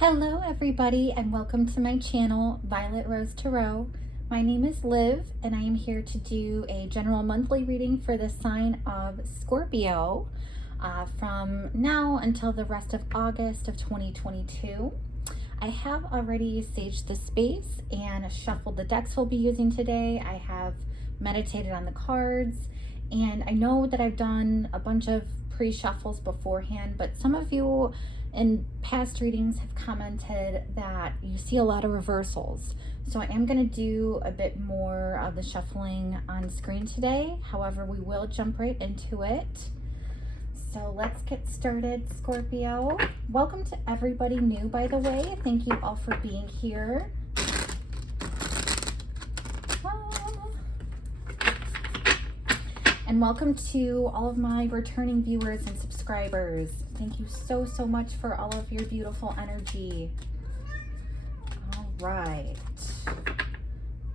Hello everybody and welcome to my channel, Violet Rose Tarot. My name is Liv and I am here to do a general monthly reading for the sign of Scorpio from now until the rest of August of 2022. I have already saged the space and shuffled the decks we'll be using today. I have meditated on the cards, and I know that I've done a bunch of pre-shuffles beforehand, but some of you in past readings have commented that you see a lot of reversals. So I am going to do a bit more of the shuffling on screen today. However, we will jump right into it. So let's get started, Scorpio. Welcome to everybody new, by the way. Thank you all for being here. And welcome to all of my returning viewers and subscribers. Thank you so much for all of your beautiful energy. All right.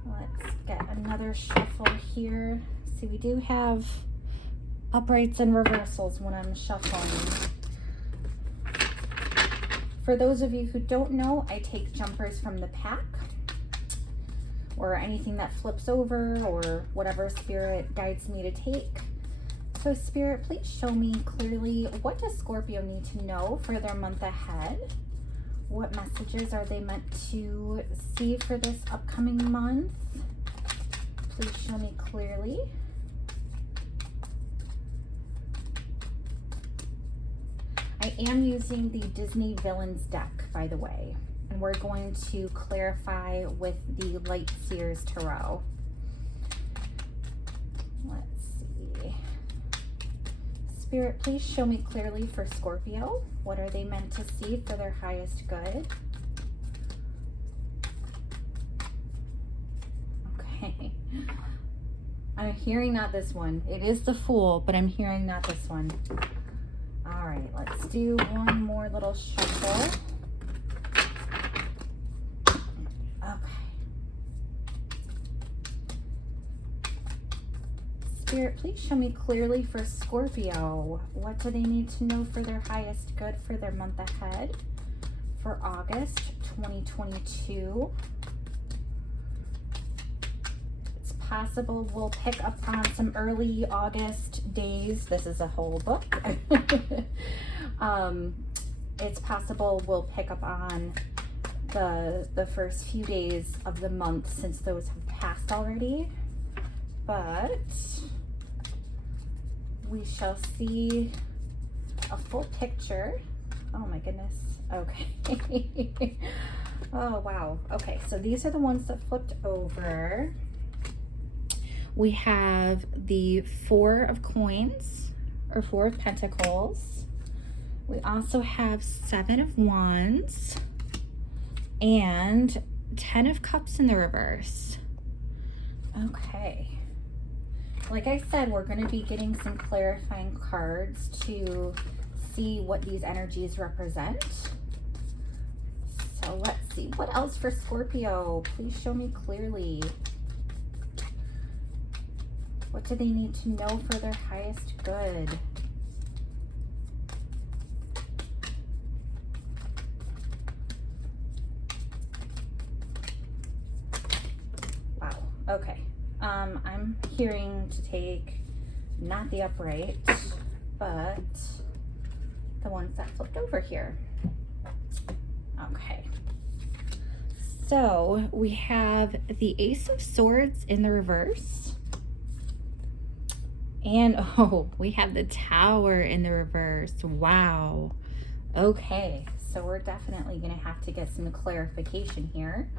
Let's get another shuffle here. See, we do have uprights and reversals when I'm shuffling. For those of you who don't know, I take jumpers from the pack, or anything that flips over, or whatever Spirit guides me to take. So Spirit, please show me clearly, what does Scorpio need to know for their month ahead? What messages are they meant to see for this upcoming month? Please show me clearly. I am using the Disney Villains deck, by the way. And we're going to clarify with the Light Seers Tarot. Let's see. Spirit, please show me clearly for Scorpio. What are they meant to see for their highest good? Okay. I'm hearing not this one. It is the Fool, but I'm hearing not this one. All right, let's do one more little shuffle. Spirit, please show me clearly for Scorpio. What do they need to know for their highest good for their month ahead for August 2022? It's possible we'll pick up on some early August days. This is a whole book. It's possible we'll pick up on the first few days of the month, since those have passed already. But we shall see a full picture. Oh my goodness. Okay. Oh wow. Okay, so these are the ones that flipped over. We have the Four of Coins, or Four of Pentacles. We also have Seven of Wands and 10 of Cups in the reverse. Okay. Like I said, we're going to be getting some clarifying cards to see what these energies represent. So let's see. What else for Scorpio? Please show me clearly. What do they need to know for their highest good? Wow. Okay. I'm hearing to take not the upright, but the ones that flipped over here. Okay. So we have the Ace of Swords in the reverse. And oh, we have the Tower in the reverse. Wow. Okay. So we're definitely going to have to get some clarification here.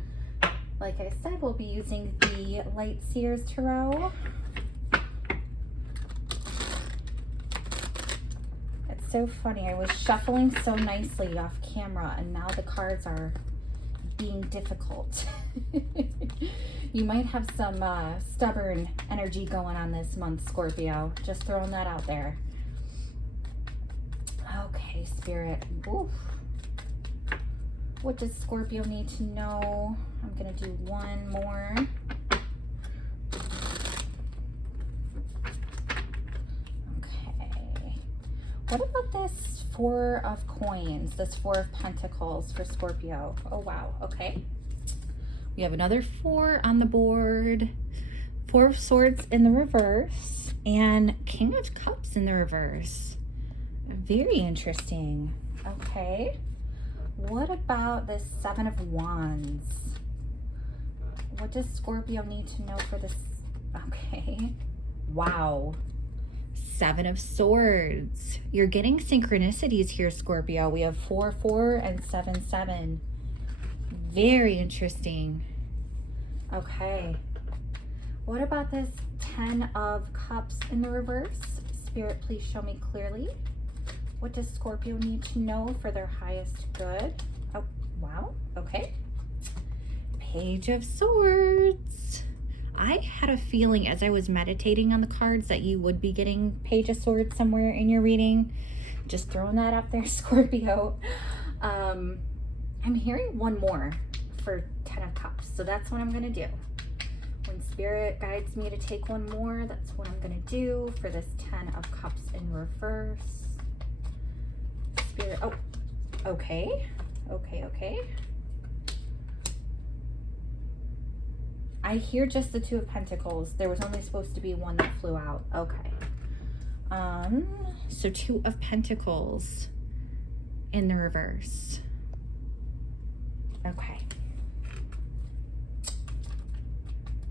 Like I said, we'll be using the Light Seers Tarot. It's so funny. I was shuffling so nicely off camera, and now the cards are being difficult. You might have some stubborn energy going on this month, Scorpio. Just throwing that out there. Okay, Spirit. Oof. What does Scorpio need to know? I'm going to do one more. Okay. What about this Four of Coins, this Four of Pentacles for Scorpio. Oh, wow. Okay. We have another 4 on the board. 4 of Swords in the reverse and King of Cups in the reverse. Very interesting. Okay. What about this 7 of Wands? What does Scorpio need to know for this? Okay. Wow. 7 of Swords. You're getting synchronicities here, Scorpio. We have 4, 4 and 7, 7. Very interesting. Okay. What about this 10 of Cups in the reverse? Spirit, please show me clearly. What does Scorpio need to know for their highest good? Oh, wow. Okay. Page of Swords. I had a feeling as I was meditating on the cards that you would be getting Page of Swords somewhere in your reading. Just throwing that up there, Scorpio. I'm hearing one more for 10 of Cups, so that's what I'm going to do. When Spirit guides me to take one more, that's what I'm going to do for this 10 of Cups in reverse. Spirit, oh, okay. Okay. I hear just the 2 of Pentacles. There was only supposed to be one that flew out. Okay. So 2 of Pentacles in the reverse. Okay.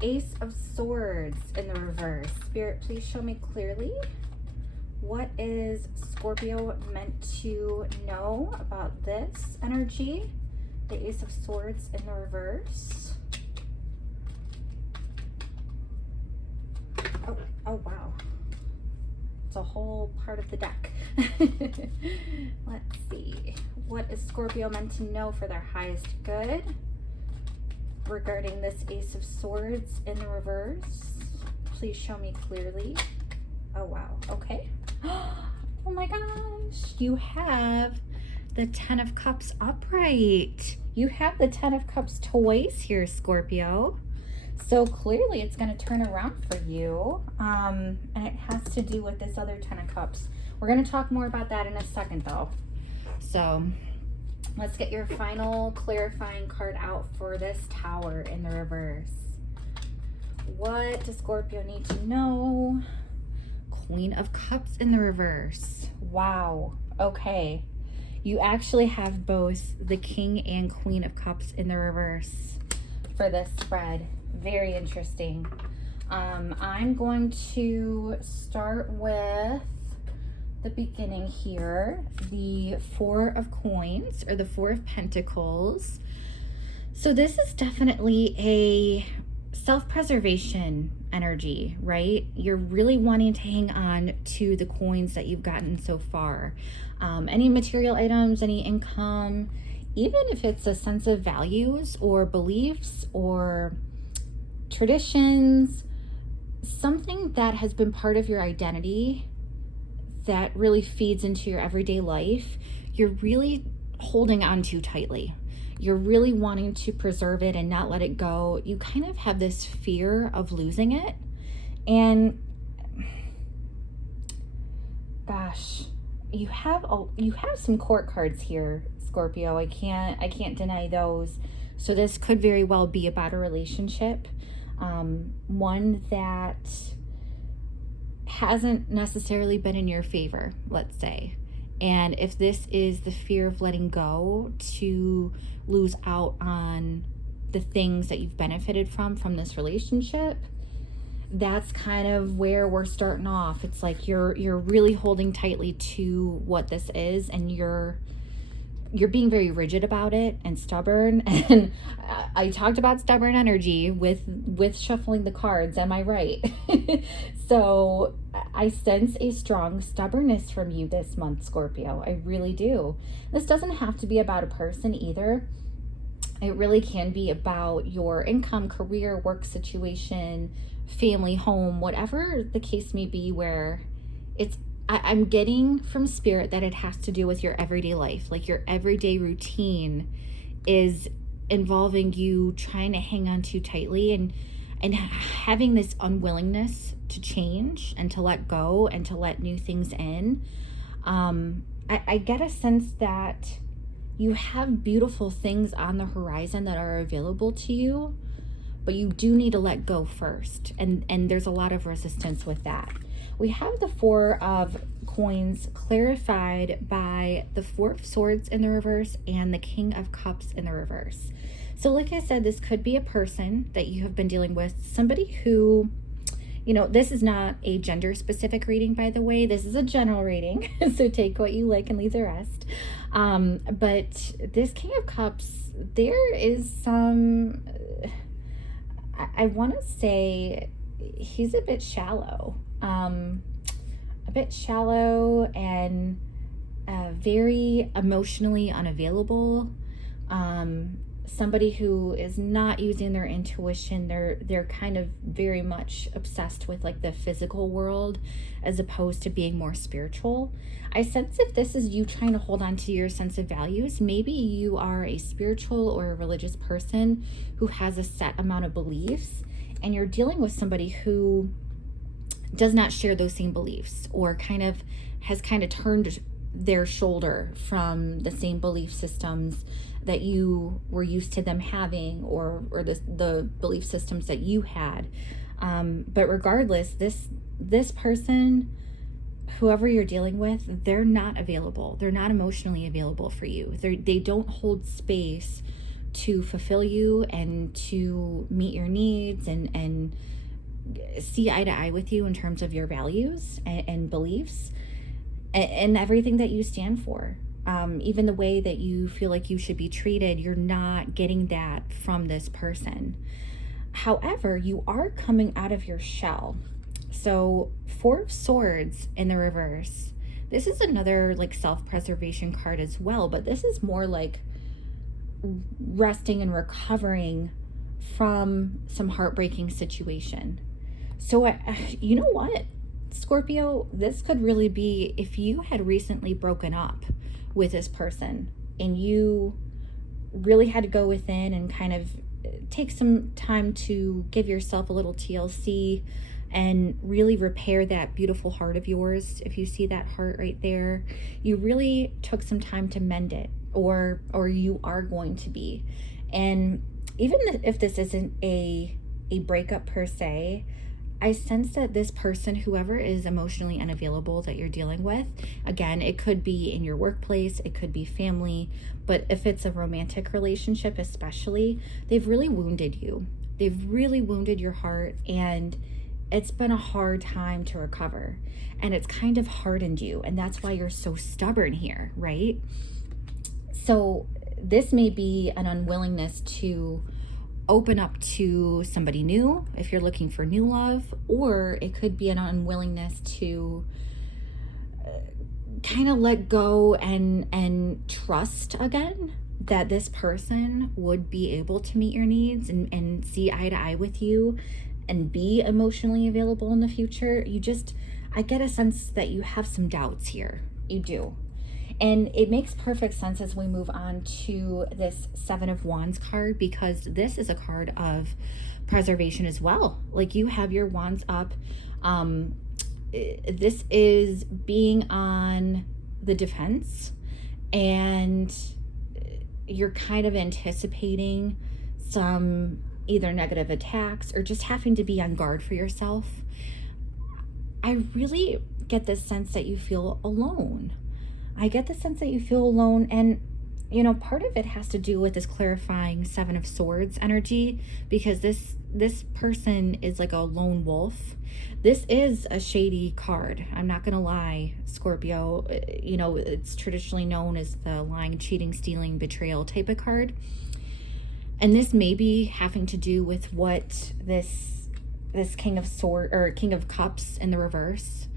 Ace of Swords in the reverse. Spirit, please show me clearly. What is Scorpio meant to know about this energy? The Ace of Swords in the reverse. Oh wow. It's a whole part of the deck. Let's see. What is Scorpio meant to know for their highest good regarding this Ace of Swords in the reverse? Please show me clearly. Oh wow. Okay. Oh my gosh. You have the 10 of Cups upright. You have the 10 of Cups twice here, Scorpio. So clearly it's going to turn around for you. And it has to do with this other 10 of Cups. We're going to talk more about that in a second though. So let's get your final clarifying card out for this Tower in the reverse. What does Scorpio need to know? Queen of Cups in the reverse. Wow. Okay. You actually have both the King and Queen of Cups in the reverse for this spread. Very interesting. I'm going to start with the beginning here. The 4 of Coins, or the 4 of Pentacles. So this is definitely a self-preservation energy, right? You're really wanting to hang on to the coins that you've gotten so far. Any material items, any income, even if it's a sense of values or beliefs or traditions, something that has been part of your identity that really feeds into your everyday life, you're really holding on to tightly. You're really wanting to preserve it and not let it go. You kind of have this fear of losing it. And gosh, you have some court cards here, Scorpio. I can't deny those. So this could very well be about a relationship, one that hasn't necessarily been in your favor, let's say. And if this is the fear of letting go to lose out on the things that you've benefited from this relationship, that's kind of where we're starting off. It's like you're really holding tightly to what this is, and you're being very rigid about it and stubborn. And I talked about stubborn energy with shuffling the cards. Am I right? So I sense a strong stubbornness from you this month, Scorpio. I really do. This doesn't have to be about a person either. It really can be about your income, career, work situation, family, home, whatever the case may be, where I'm getting from Spirit that it has to do with your everyday life. Like your everyday routine is involving you trying to hang on too tightly and having this unwillingness to change and to let go and to let new things in. I get a sense that you have beautiful things on the horizon that are available to you, but you do need to let go first. And there's a lot of resistance with that. We have the Four of Coins clarified by the Four of Swords in the reverse and the King of Cups in the reverse. So like I said, this could be a person that you have been dealing with, somebody who, this is not a gender specific reading, by the way. This is a general reading, so take what you like and leave the rest. But this King of Cups, there is some, I want to say he's a bit shallow. And very emotionally unavailable. Somebody who is not using their intuition. They're kind of very much obsessed with like the physical world as opposed to being more spiritual. I sense if this is you trying to hold on to your sense of values, maybe you are a spiritual or a religious person who has a set amount of beliefs, and you're dealing with somebody who does not share those same beliefs, or has turned their shoulder from the same belief systems that you were used to them having, or the belief systems that you had. But regardless, this person, whoever you're dealing with, they're not available. They're not emotionally available for you. They don't hold space to fulfill you and to meet your needs and see eye to eye with you in terms of your values and beliefs and everything that you stand for. Even the way that you feel like you should be treated, you're not getting that from this person. However, you are coming out of your shell. So Four of Swords in the reverse, this is another like self-preservation card as well, but this is more like resting and recovering from some heartbreaking situation. So you know what, Scorpio, this could really be if you had recently broken up with this person and you really had to go within and kind of take some time to give yourself a little TLC and really repair that beautiful heart of yours. If you see that heart right there, you really took some time to mend it, or you are going to be. And even if this isn't a breakup per se, I sense that this person, whoever is emotionally unavailable that you're dealing with, again, it could be in your workplace, it could be family, but if it's a romantic relationship especially, they've really wounded you. They've really wounded your heart, and it's been a hard time to recover, and it's kind of hardened you, and that's why you're so stubborn here, right? So this may be an unwillingness to open up to somebody new if you're looking for new love, or it could be an unwillingness to kind of let go and trust again that this person would be able to meet your needs and see eye to eye with you and be emotionally available in the future. I get a sense that you have some doubts here. You do. And it makes perfect sense as we move on to this Seven of Wands card, because this is a card of preservation as well. Like, you have your wands up. This is being on the defense, and you're kind of anticipating some either negative attacks or just having to be on guard for yourself. I really get this sense that you feel alone. And part of it has to do with this clarifying Seven of Swords energy, because this person is like a lone wolf. This is a shady card. I'm not gonna lie, Scorpio. It's traditionally known as the lying, cheating, stealing, betrayal type of card. And this may be having to do with what this King of Cups in the reverse,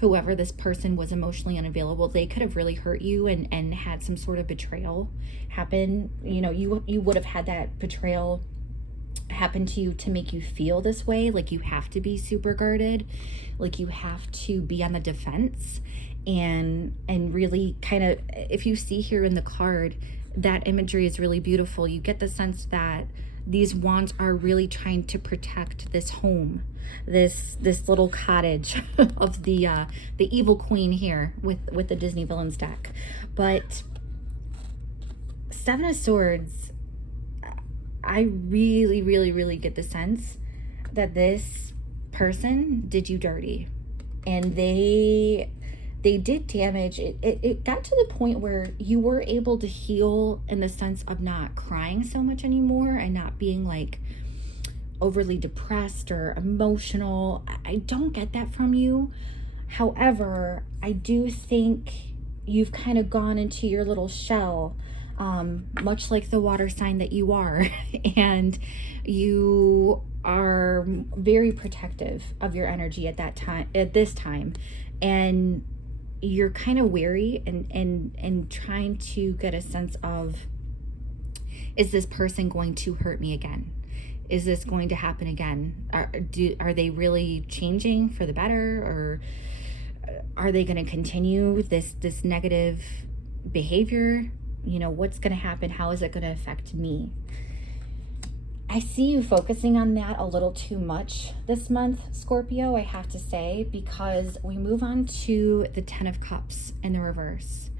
whoever this person was emotionally unavailable, they could have really hurt you and had some sort of betrayal happen. You would have had that betrayal happen to you to make you feel this way, like you have to be super guarded, like you have to be on the defense, and really kind of, if you see here in the card, that imagery is really beautiful. You get the sense that These wands are really trying to protect this home, this little cottage of the evil queen here with the Disney villains deck. But Seven of Swords, I really, really, really get the sense that this person did you dirty, and they did damage. It got to the point where you were able to heal in the sense of not crying so much anymore and not being like overly depressed or emotional. I don't get that from you. However, I do think you've kind of gone into your little shell, much like the water sign that you are, and you are very protective of your energy at this time, and you're kind of wary and trying to get a sense of, is this person going to hurt me again? Is this going to happen again? Are they really changing for the better, or are they going to continue this negative behavior? You know, what's going to happen? How is it going to affect me? I see you focusing on that a little too much this month, Scorpio, I have to say, because we move on to the Ten of Cups in the reverse.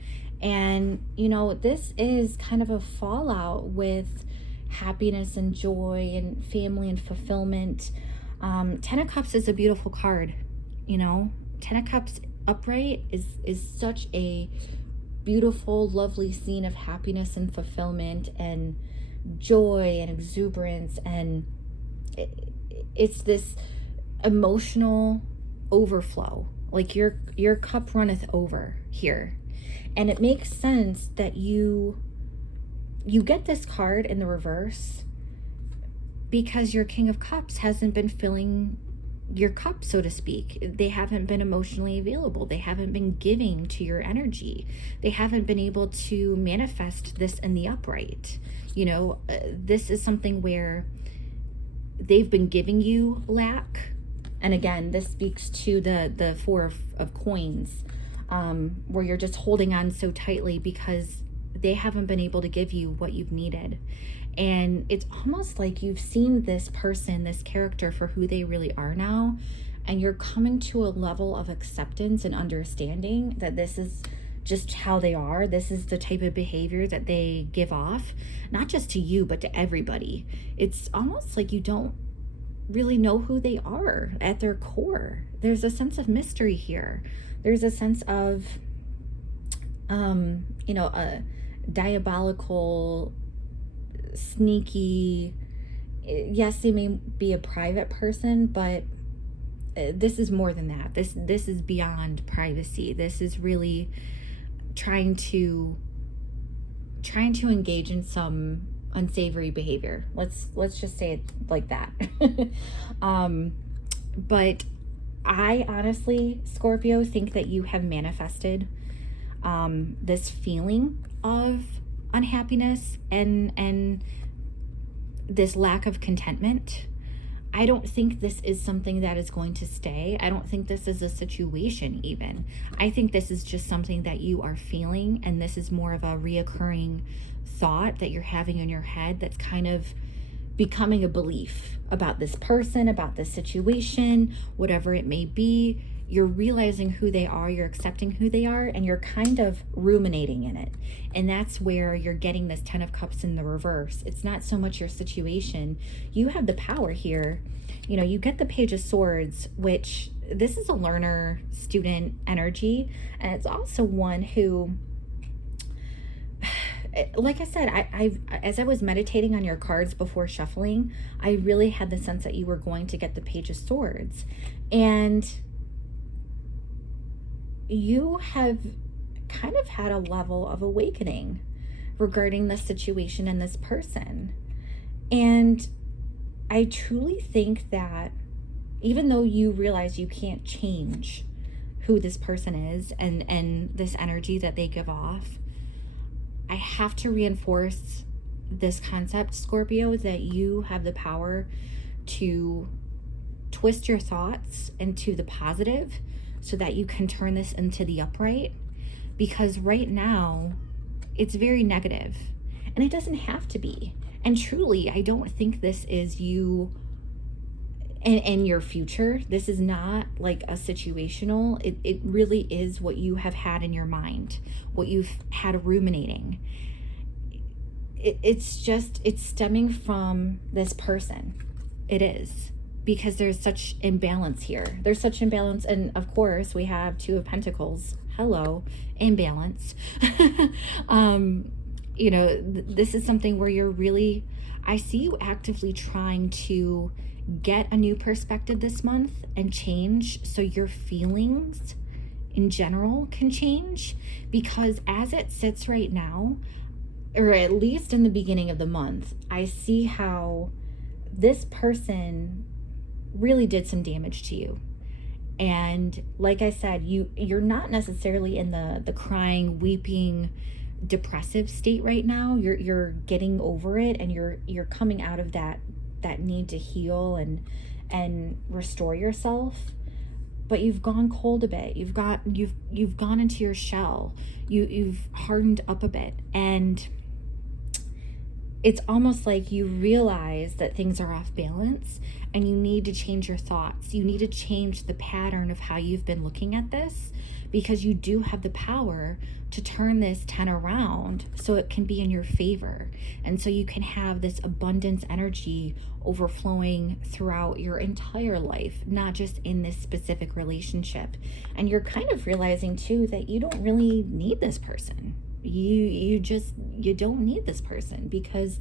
And, you know, this is kind of a fallout with happiness and joy and family and fulfillment. Ten of Cups is a beautiful card, you know. Ten of Cups upright is such a beautiful, lovely scene of happiness and fulfillment and joy and exuberance, and it's this emotional overflow, like your cup runneth over here. And it makes sense that you get this card in the reverse because your King of Cups hasn't been filling your cup, so to speak. They haven't been emotionally available. They haven't been giving to your energy. They haven't been able to manifest this in the upright. You know, this is something where they've been giving you lack. And again, this speaks to the Four of Coins, where you're just holding on so tightly because they haven't been able to give you what you've needed. And it's almost like you've seen this person, this character, for who they really are now, and you're coming to a level of acceptance and understanding that this is just how they are. This is the type of behavior that they give off, not just to you, but to everybody. It's almost like you don't really know who they are at their core. There's a sense of mystery here. There's a sense of, you know, a diabolical, sneaky, yes, they may be a private person, but this is more than that. This is beyond privacy. This is really trying to engage in some unsavory behavior. Let's just say it like that. But I honestly, Scorpio, think that you have manifested this feeling of unhappiness and this lack of contentment. I don't think this is something that is going to stay. I don't think this is a situation even. I think this is just something that you are feeling, and this is more of a reoccurring thought that you're having in your head that's kind of becoming a belief about this person, about this situation, whatever it may be. You're realizing who they are, you're accepting who they are, and you're kind of ruminating in it. And that's where you're getting this Ten of Cups in the reverse. It's not so much your situation. You have the power here. You know, you get the Page of Swords, which this is a learner, student energy. And it's also one who, like I said, I as I was meditating on your cards before shuffling, I really had the sense that you were going to get the Page of Swords. And you have kind of had a level of awakening regarding the situation and this person. And I truly think that even though you realize you can't change who this person is and this energy that they give off, I have to reinforce this concept, Scorpio, that you have the power to twist your thoughts into the positive so that you can turn this into the upright. Because right now it's very negative, and it doesn't have to be. And truly, I don't think this is you and your future. This is not like a situational. It really is what you have had in your mind, what you've had ruminating. It's stemming from this person. It is, because there's such imbalance here. There's such imbalance. And of course, we have Two of Pentacles. Hello, imbalance. This is something where you're really, I see you actively trying to get a new perspective this month and change so your feelings in general can change. Because as it sits right now, or at least in the beginning of the month, I see how this person really did some damage to you. And like I said, you're not necessarily in the crying, weeping, depressive state right now. You're getting over it, and you're coming out of that need to heal and restore yourself. But you've gone cold a bit. You've gone into your shell. You've hardened up a bit, and it's almost like you realize that things are off balance and you need to change your thoughts. You need to change the pattern of how you've been looking at this, because you do have the power to turn this 10 around so it can be in your favor. And so you can have this abundance energy overflowing throughout your entire life, not just in this specific relationship. And you're kind of realizing too that you don't really need this person. You don't need this person, because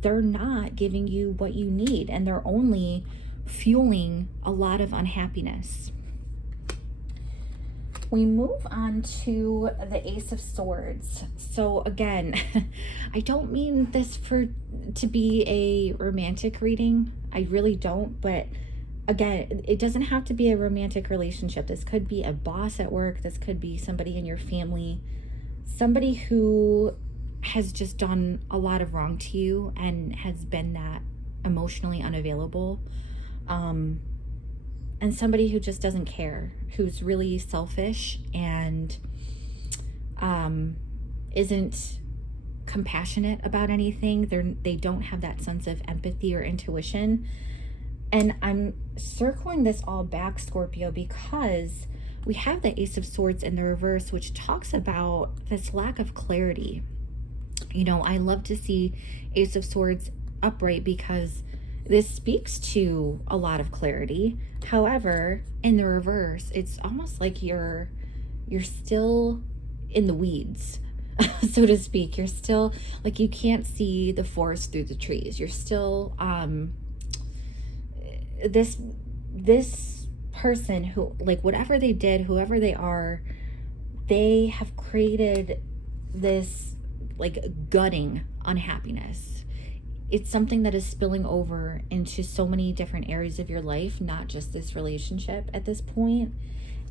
they're not giving you what you need, and they're only fueling a lot of unhappiness. We move on to the Ace of Swords. So again, I don't mean this to be a romantic reading. I really don't. But again, it doesn't have to be a romantic relationship. This could be a boss at work. This could be somebody in your family. Somebody who has just done a lot of wrong to you and has been that emotionally unavailable. And somebody who just doesn't care, who's really selfish and isn't compassionate about anything. They don't have that sense of empathy or intuition. And I'm circling this all back, Scorpio, because we have the Ace of Swords in the reverse, which talks about this lack of clarity. I love to see Ace of Swords upright because this speaks to a lot of clarity. However, in the reverse, it's almost like you're still in the weeds, so to speak. You're still like, you can't see the forest through the trees. You're still this person who, like, whatever they did, whoever they are, they have created this like gutting unhappiness. It's something that is spilling over into so many different areas of your life, not just this relationship at this point.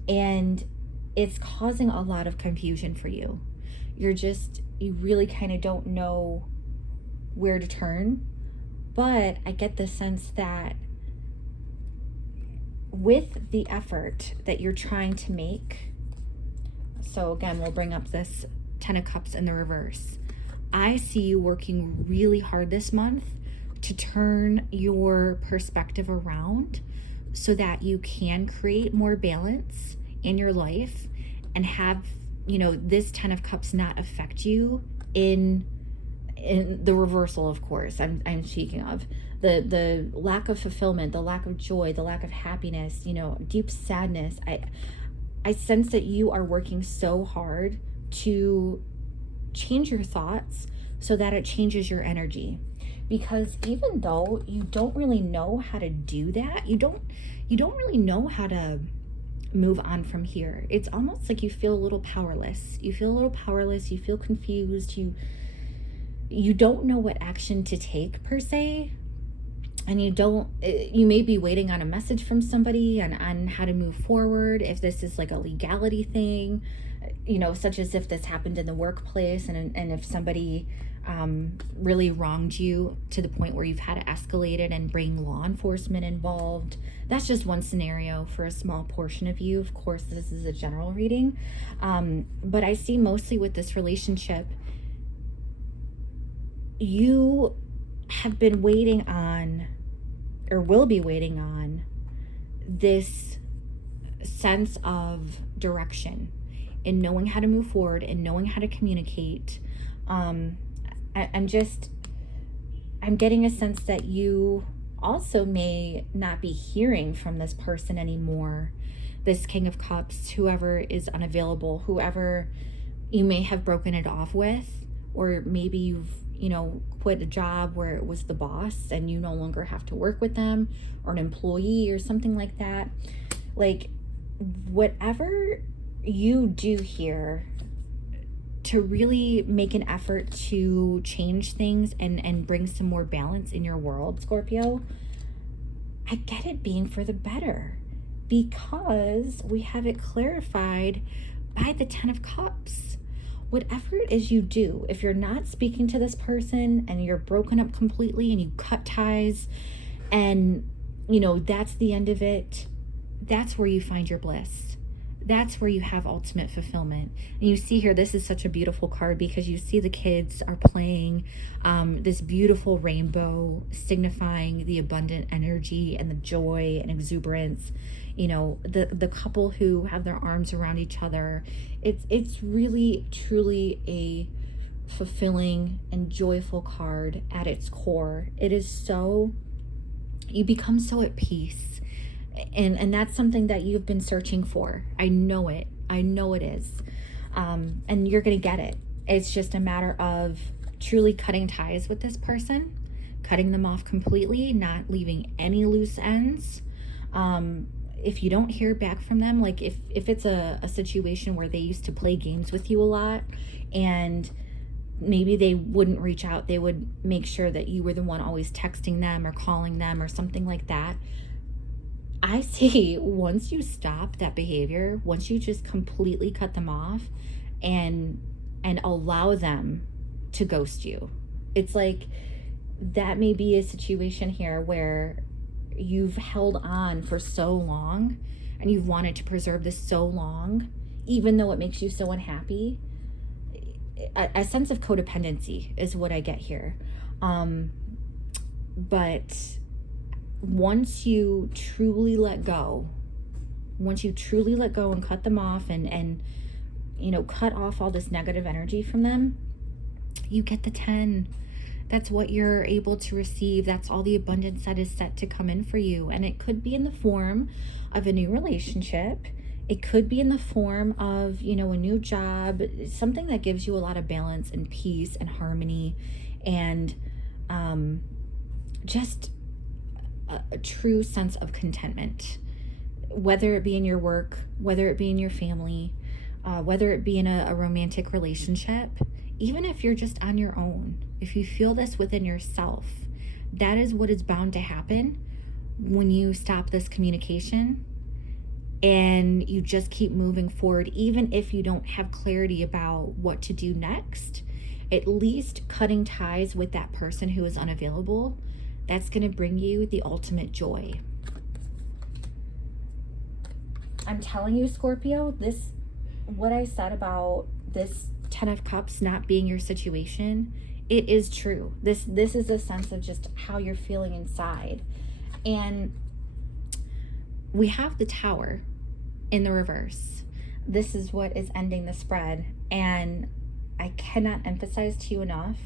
And it's causing a lot of confusion for you. You really kind of don't know where to turn. But I get the sense that with the effort that you're trying to make, so again, we'll bring up this 10 of Cups in the reverse. I see you working really hard this month to turn your perspective around so that you can create more balance in your life and have, this 10 of Cups not affect you in the reversal, of course. I'm speaking of the lack of fulfillment, the lack of joy, the lack of happiness, deep sadness. I sense that you are working so hard to change your thoughts so that it changes your energy. Because even though you don't really know how to do that, you don't really know how to move on from here. It's almost like you feel a little powerless. You feel confused. You don't know what action to take per se. And you may be waiting on a message from somebody on how to move forward. If this is like a legality thing, such as if this happened in the workplace and if somebody really wronged you to the point where you've had to escalate it and bring law enforcement involved. That's just one scenario for a small portion of you. Of course, this is a general reading. But I see mostly with this relationship, you have been waiting on, or will be waiting on, this sense of direction and knowing how to move forward and knowing how to communicate. I'm getting a sense that you also may not be hearing from this person anymore. This King of Cups, whoever is unavailable, whoever you may have broken it off with, or maybe you've, quit a job where it was the boss and you no longer have to work with them, or an employee or something like that. Like, whatever you do here to really make an effort to change things and bring some more balance in your world, Scorpio, I get it being for the better, because we have it clarified by the Ten of Cups. Whatever it is you do, if you're not speaking to this person and you're broken up completely and you cut ties and, that's the end of it, that's where you find your bliss. That's where you have ultimate fulfillment. And you see here, this is such a beautiful card because you see the kids are playing this beautiful rainbow, signifying the abundant energy and the joy and exuberance. The couple who have their arms around each other. It's really, truly a fulfilling and joyful card at its core. It is so, you become so at peace. And that's something that you've been searching for. I know it is. And you're going to get it. It's just a matter of truly cutting ties with this person, cutting them off completely, not leaving any loose ends. If you don't hear back from them, like if it's a situation where they used to play games with you a lot and maybe they wouldn't reach out, they would make sure that you were the one always texting them or calling them or something like that. I see, once you stop that behavior, once you just completely cut them off and allow them to ghost you, it's like that may be a situation here where you've held on for so long and you've wanted to preserve this so long, even though it makes you so unhappy. A sense of codependency is what I get here. But once you truly let go and cut them off and cut off all this negative energy from them, you get the 10. That's what you're able to receive. That's all the abundance that is set to come in for you. And it could be in the form of a new relationship. It could be in the form of, a new job, something that gives you a lot of balance and peace and harmony and just a true sense of contentment, whether it be in your work, whether it be in your family, whether it be in a romantic relationship, even if you're just on your own. If you feel this within yourself, that is what is bound to happen when you stop this communication and you just keep moving forward. Even if you don't have clarity about what to do next, at least cutting ties with that person who is unavailable, that's going to bring you the ultimate joy. I'm telling you, Scorpio, what I said about this Ten of Cups not being your situation, it is true. This is a sense of just how you're feeling inside. And we have the Tower in the reverse. This is what is ending the spread. And I cannot emphasize to you enough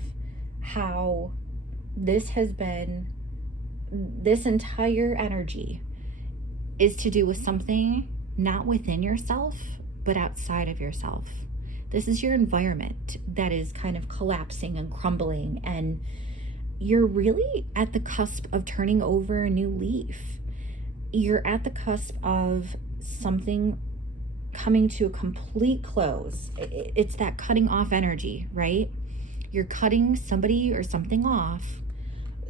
how this entire energy is to do with something not within yourself, but outside of yourself. This is your environment that is kind of collapsing and crumbling, and you're really at the cusp of turning over a new leaf. You're at the cusp of something coming to a complete close. It's that cutting off energy, right? You're cutting somebody or something off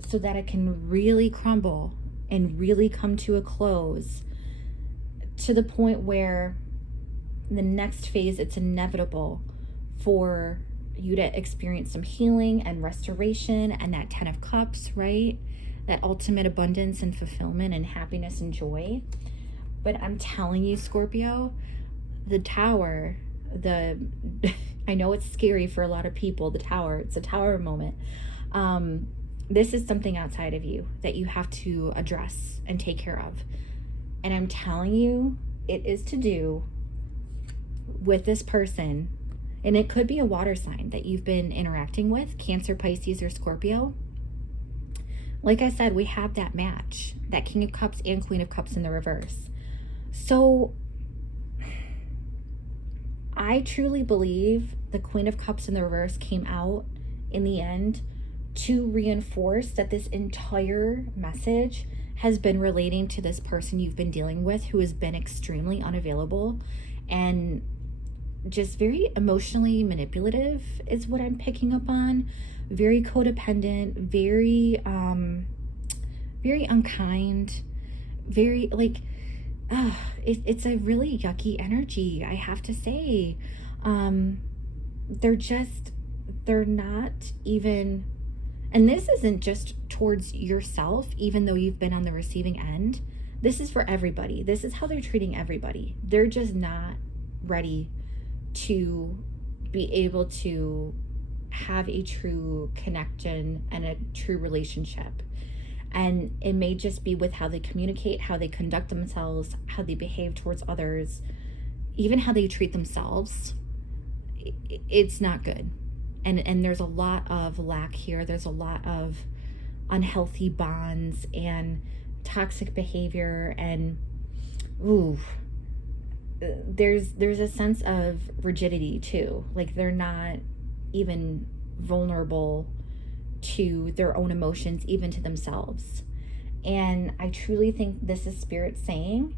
so that it can really crumble and really come to a close, to the point where the next phase, it's inevitable for you to experience some healing and restoration and that 10 of Cups, right? That ultimate abundance and fulfillment and happiness and joy. But I'm telling you, Scorpio, the Tower, I know it's scary for a lot of people, the Tower, it's a Tower moment. This is something outside of you that you have to address and take care of. And I'm telling you, it is to do with this person. And it could be a water sign that you've been interacting with, Cancer, Pisces, or Scorpio. Like I said, we have that match, that King of Cups and Queen of Cups in the reverse. So I truly believe the Queen of Cups in the reverse came out in the end to reinforce that this entire message has been relating to this person you've been dealing with, who has been extremely unavailable and just very emotionally manipulative is what I'm picking up on. Very codependent, very unkind, very like, it's a really yucky energy, I have to say. They're not even, and this isn't just towards yourself, even though you've been on the receiving end. This is for everybody. This is how they're treating everybody. They're just not ready to be able to have a true connection and a true relationship. And it may just be with how they communicate, how they conduct themselves, how they behave towards others, even how they treat themselves. It's not good. And there's a lot of lack here. There's a lot of unhealthy bonds and toxic behavior, and there's a sense of rigidity too. Like they're not even vulnerable to their own emotions, even to themselves. And I truly think this is Spirit saying,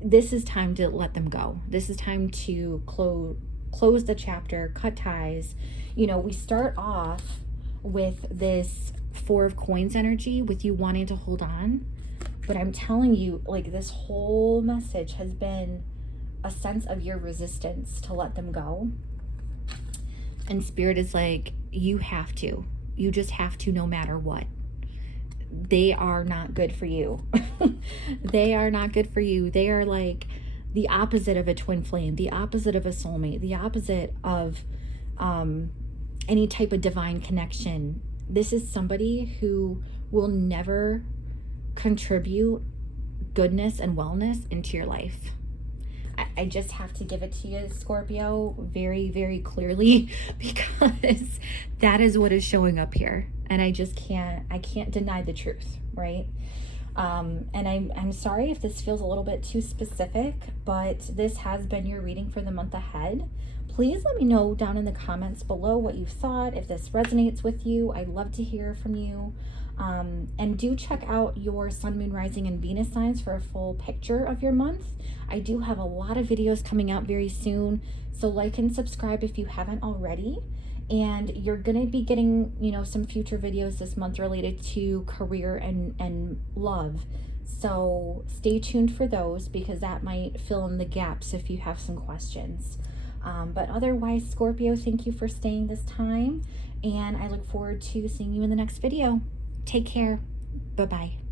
this is time to let them go. This is time to close the chapter, cut ties. You know, we start off with this Four of Coins energy with you wanting to hold on. But I'm telling you, like, this whole message has been a sense of your resistance to let them go. And Spirit is like, you have to. You just have to, no matter what. They are not good for you. They are not good for you. They are like the opposite of a twin flame, the opposite of a soulmate, the opposite of any type of divine connection. This is somebody who will never contribute goodness and wellness into your life. I just have to give it to you, Scorpio, very, very clearly, because that is what is showing up here. And I can't deny the truth, right? And I'm sorry if this feels a little bit too specific, but this has been your reading for the month ahead. Please let me know down in the comments below what you thought, if this resonates with you. I'd love to hear from you. And do check out your Sun, Moon, Rising, and Venus signs for a full picture of your month. I do have a lot of videos coming out very soon, so like and subscribe if you haven't already. And you're going to be getting, you know, some future videos this month related to career and love. So stay tuned for those, because that might fill in the gaps if you have some questions. But otherwise, Scorpio, thank you for staying this time. And I look forward to seeing you in the next video. Take care. Bye-bye.